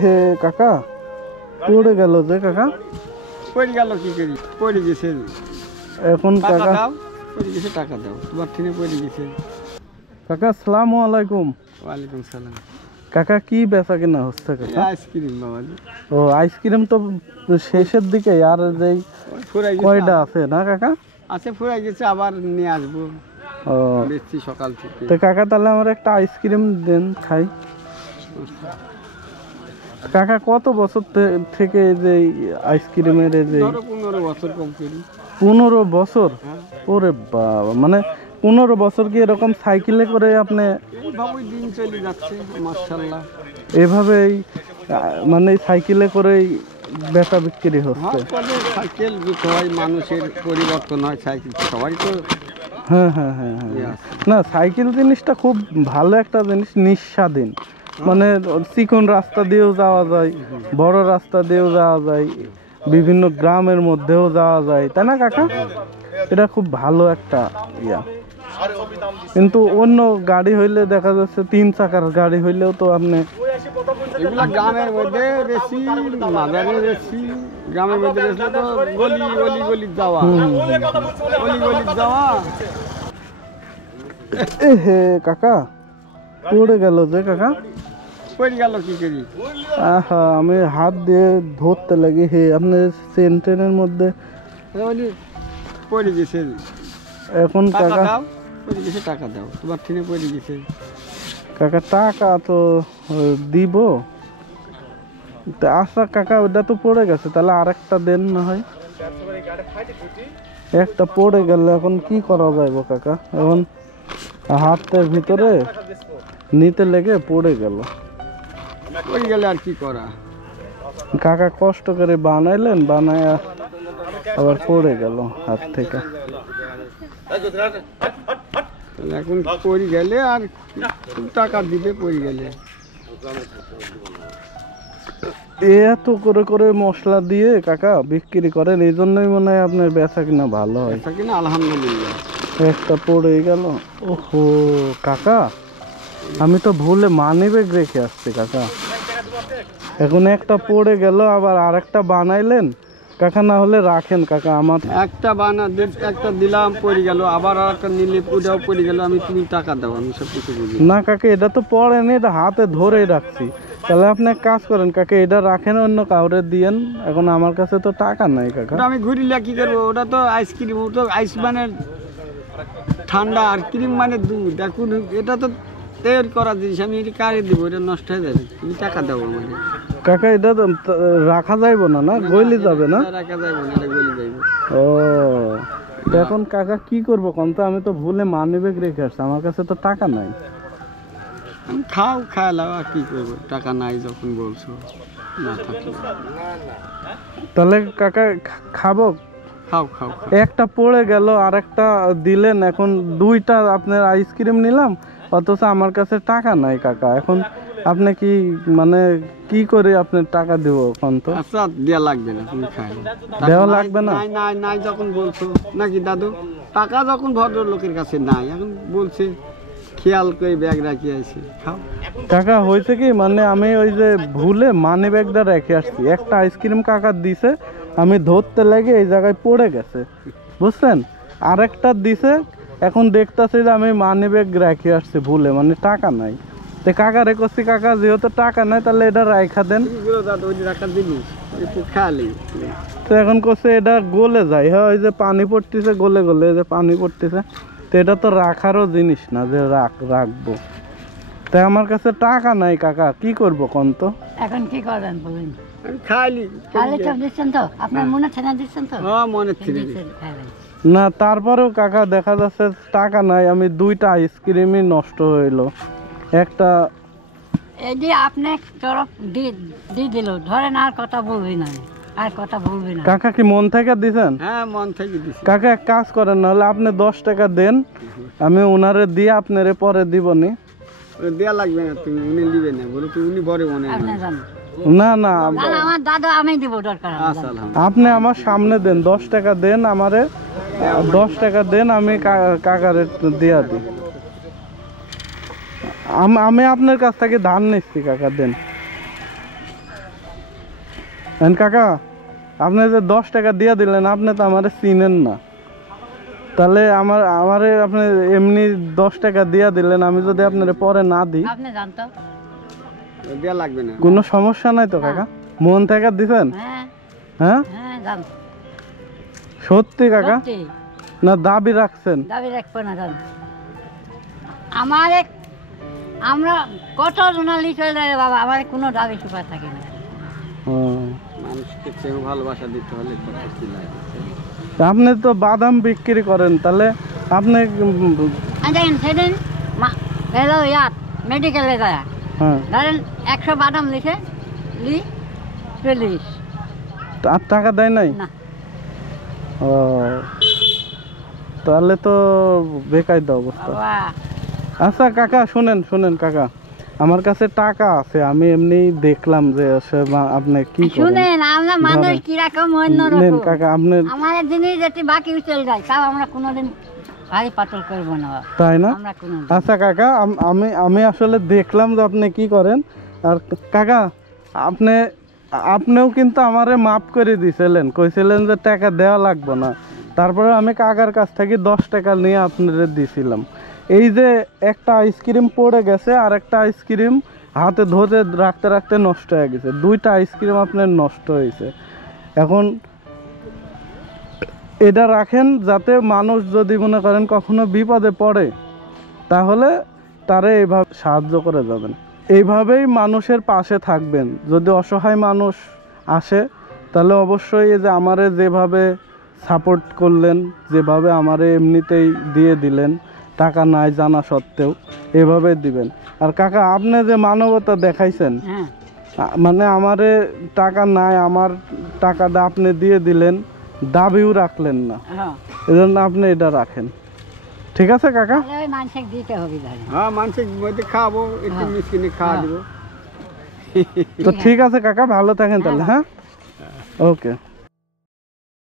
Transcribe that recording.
হে কাকা পড়ে গেল যে কাকা পড়ে গেল কি করি পড়ে গেছে এখন টাকা কাকা দাও পড়ে গেছে টাকা দাও তোমার থেকে পড়ে গেছে। কাকা আসসালামু আলাইকুম। ওয়ালাইকুম সালাম। কাকা কি বেচা কিনা হচ্ছে কাকা? আইসক্রিম বাবাজি। ও আইসক্রিম তো শেষের দিকে আর যেই ফুরাই গেছে কয়টা আছে না কাকা? আছে ফুরাই গেছে আবার নিয়ে আসবো। ও বেশি সকাল থেকে। তো কাকা তাহলে আমার একটা আইসক্রিম দেন খাই। কাকা কত বছর থেকে এই যে আইসক্রিমের এই যে 15 বছর কম করি। 15 বছর? হ্যাঁ। ওরে বাবা, মানে 15 বছর কি এরকম সাইকেলে করে আপনি এইভাবেই দিন চলে যাচ্ছে মাশাআল্লাহ। এভাবেই মানে সাইকেলে করেই বেচা বিক্রি হচ্ছে? সাইকেল সবাই মানুষের পরিবর্তন হয়, সাইকেল সবাই তো। হ্যাঁ হ্যাঁ হ্যাঁ হ্যাঁ। না সাইকেল জিনিসটা খুব ভালো একটা জিনিস, নিঃস্বাধীন। মানে চিকন রাস্তা দিয়েও যাওয়া যায়, বড় রাস্তা দিয়েও যাওয়া যায়, বিভিন্ন গ্রামের মধ্যেও যাওয়া যায়, তাই না কাকা? এটা খুব ভালো একটা ইয়া। কিন্তু অন্য গাড়ি হইলে দেখা যাচ্ছে 3 চাকার গাড়ি হইলেও তো আপনি এগুলা গ্রামের মধ্যে বেশি, বাজারে বেশি। গ্রামের মধ্যে বেশি তো গলি গলি গলি যাওয়া, গলি গলি যাওয়া। হে কাকা পড়ে গেল যে কাকা? পড়ে গেল কি করি? আহা, আমি হাত দিয়ে ধরতে লাগি। হে আপনি ট্রেনের মধ্যে পড়ে গেছে। এখন টাকা কাকা দাও পড়ে গেছে টাকা দাও তোমার থেকে পড়ে গেছে। কাকা টাকা তো দিব। আচ্ছা কাকা ওটা তো পড়ে গেছে, তাহলে আরেকটা দেন না হয়। একটা পড়ে গেল, এখন কি করা যাইব কাকা? এখন হাতের ভিতরে নিতে লেগে পড়ে গেল। পড়ে গেলে আর কি করা? কাকা কষ্ট করে বানাইলেন, বানায় আবার পড়ে গেল হাত থেকে। এখন পড়ে গেলে আর টাকা দিবে, পড়ে গেলে। এত করে করে মশলা দিয়ে কাকা বিক্রি করেন, এই জন্যই মনে হয় আপনার বেচা কিনা ভালো হয়। বেচা কিনা আলহামদুলিল্লাহ। একটা পড়ে গেল। ওহো কাকা, আমি তো ভুলে মানি ব্যাগ রেখে আসছি কাকা। এখন একটা পড়ে গেল, আবার আরেকটা বানাইলেন কাকা, না হলে রাখেন কাকা। আমার একটা দিলাম পড়ে গেল, আবার আর একটা নিলে ওটাও পড়ে গেল। তুমি টাকা দাও, আমি সব কিছু বুঝি না কাকা, এটা তো পড়েনি, এটা হাতে ধরেই রাখছি। তাহলে আপনি এক কাজ করেন কাকা, এটা রাখেন, অন্য কাউরে দিয়েন। এখন আমার কাছে তো টাকা নাই কাকা। আমি ঘুরিলে কি করবো? ওটা তো আইসক্রিম, ওটা আইস মানে ঠান্ডা, আর ক্রিম মানে দুধ। এখন এটা তো তৈরি করা জিনিস, আমি এটা কারে দিব? এটা নষ্ট হয়ে যাবে। তুমি টাকা দাও আমাকে। কাকা এটা তো রাখা যাইব না, না গলি যাবে না? রাখা যাবে না, এটা গলি যাইব। ও তো এখন কাকা কি করবো কোন? তো আমি তো ভুলে মানি ব্যাগ রেখে আসছি, আমার কাছে তো টাকা নাই। খাও, খাওয়ালাও, আর কি করবো? টাকা নাই যখন বলছো, না থাকলে। তাহলে কাকা খাবো? খাও খাও খাও। একটা পড়ে গেল, আর একটা দিলেন, এখন দুইটা আপনার আইসক্রিম নিলাম, অথচ আমার কাছে টাকা নাই কাকা। এখন আপনি কি মানে কি করে আপনার টাকা দিব কোন? তো আচ্ছা দেওয়া লাগবে না, তুমি খাই। দেওয়া লাগবে না? নাই নাই নাই যখন বলছো নাকি দাদু, টাকা যখন ভদ্রলোকের কাছে নাই, এখন বলছে খেয়াল করে ব্যাগ রাখি আইছে, খাও। কাকা হয়েছে কি, মানে আমি ওই যে ভুলে মানি ব্যাগটা রেখে আসছি। একটা আইসক্রিম কাকা দিছে, আমি ধরতে লেগে এই জায়গায় পড়ে গেছে, বুঝছেন? আরেকটা দিছে, এখন দেখতেছি যে আমি মানি ব্যাগ রেখে আসছি ভুলে, মানে টাকা নাই। তো কাকা রে করছি, কাকা যেহেতু টাকা নাই তাহলে এটা রাখা দেন। তো এখন করছে এটা গলে যায়। হ্যাঁ, ওই যে পানি পড়তেছে গলে গলে, যে পানি পড়তেছে, তো এটা তো রাখারও জিনিস না যে রাখবো। তাই আমার কাছে টাকা নাই কাকা, কি করবো কোন? তো এখন কি করবেন বলুন? খাইলি খালি সব দিচ্ছেন তো? আপনার মনে ছেনা দিচ্ছেন তো? হ্যাঁ, মনে থেকে না, তারপরেও কাকা দেখা যাচ্ছে টাকা নাই। আমি দুইটা আইসক্রিমই নষ্ট হইলো। একটা এই যে আপনি তরফ দিয়ে দিল, ধরেন আর কথা বলবি না, আর কথা বলবি না। কাকা কি মন থেকে দিছেন? হ্যাঁ, মন থেকে দিছি। কাকা এক কাজ করেন, নাহলে আপনি 10 টাকা দেন, আমি ওনারে দিয়ে আপনারে পরে দিবনি। দেয়া লাগবে না, তুমি উনি নিবে না, বলে তুমি উনি বড় মনে হয়। আপনি জানেন না না, আমার দাদা আমি দিব, দরকার আচ্ছা, আপনি আমার সামনে দেন, 10 টাকা দেন আমারে, 10 টাকা দেন, আমি কাকারে দিয়া দিই। আমি আপনার কাছ থেকে ধান নিচ্ছি কাকা, দেন। কাকা আপনি যে 10 টাকা দিয়ে দিলেন, আপনি তো আমারে চিনেন না, তাহলে আমারে আপনি এমনি 10 টাকা দিয়ে দিলেন, আমি যদি আপনারে পরে না দিই আপনি জানতো? দেওয়া লাগবে না। কোনো সমস্যা নাই তো কাকা? মন থেকে দিছেন? হ্যাঁ হ্যাঁ হ্যাঁ জানতো। সত্যি কাকা? সত্যি। না দাবি রাখছেন? দাবি রাখবো না জান। আমরা কত জোনালি চলে যায় বাবা, আমার কোনো দাবি সুপা থাকে না। ও, মানুষকে কেউ ভালোবাসা দিতে হলে কত কি লাগে। আপনি তো বাদাম বিক্রি করেন, তাহলে আপনি দেখেন সেদিন এলো ইয়াত মেডিকেলে যায়, হ্যাঁ ধরেন 100 বাদাম লিখে 40 আর টাকা দেয় নাই? না। ও, তাহলে তো বেকায়দা অবস্থা। বাবা আচ্ছা কাকা শুনেন কাকা, আমার কাছে টাকা আছে, আমি এমনি দেখলাম যে আপনি কি করেন। শুনেন, আমরা মানুষ ধরেন। কিরকম নেন অন্যরকম। কাকা, আপনি আমাদের জিনিস যেটি বাকি চলে যায়, তাও আমরা কোনোদিন ভারী পাতল করবো না বাবা। তাই না? আমরা কোনোদিন। আচ্ছা কাকা, আমি আসলে দেখলাম যে আপনি কি করেন। আর কাকা আপনিও কিন্তু আমারে মাফ করে দিয়েছিলেন, কইছিলেন যে টাকা দেওয়া লাগবে না, তারপরে আমি কাকার কাছ থেকে 10 টাকা নিয়ে আপনাদের দিয়েছিলাম। এই যে একটা আইসক্রিম পড়ে গেছে, আর একটা আইসক্রিম হাতে ধরে রাখতে রাখতে নষ্ট হয়ে গেছে, 2টা আইসক্রিম আপনার নষ্ট হয়েছে। এখন এটা রাখেন, যাতে মানুষ যদি মনে করেন কখনো বিপদে পড়ে, তাহলে তারে এইভাবে সাহায্য করে যাবেন, এইভাবেই মানুষের পাশে থাকবেন। যদি অসহায় মানুষ আসে, তাহলে অবশ্যই এই যে আমারে যেভাবে সাপোর্ট করলেন, যেভাবে আমারে এমনিতেই দিয়ে দিলেন, টাকা নাই জানা সত্ত্বেও এভাবে দিবেন। আর কাকা আপনি যে মানবতা দেখাইছেন, হ্যাঁ মানে আমারে টাকা নাই, আমার টাকাটা আপনি দিয়ে দিলেন, দাবিও রাখলেন না, হ্যাঁ, এজন্য আপনি এটা রাখেন। ঠিক আছে কাকা? তাহলে ওই মানুষকে দিতে হবে ধরেন। হ্যাঁ, মানুষের মধ্যে খাওয়াবো, একটু মিসকিনে খাওয়া দিব। তো ঠিক আছে কাকা, ভালো থাকেন তাহলে। হ্যাঁ, ওকে।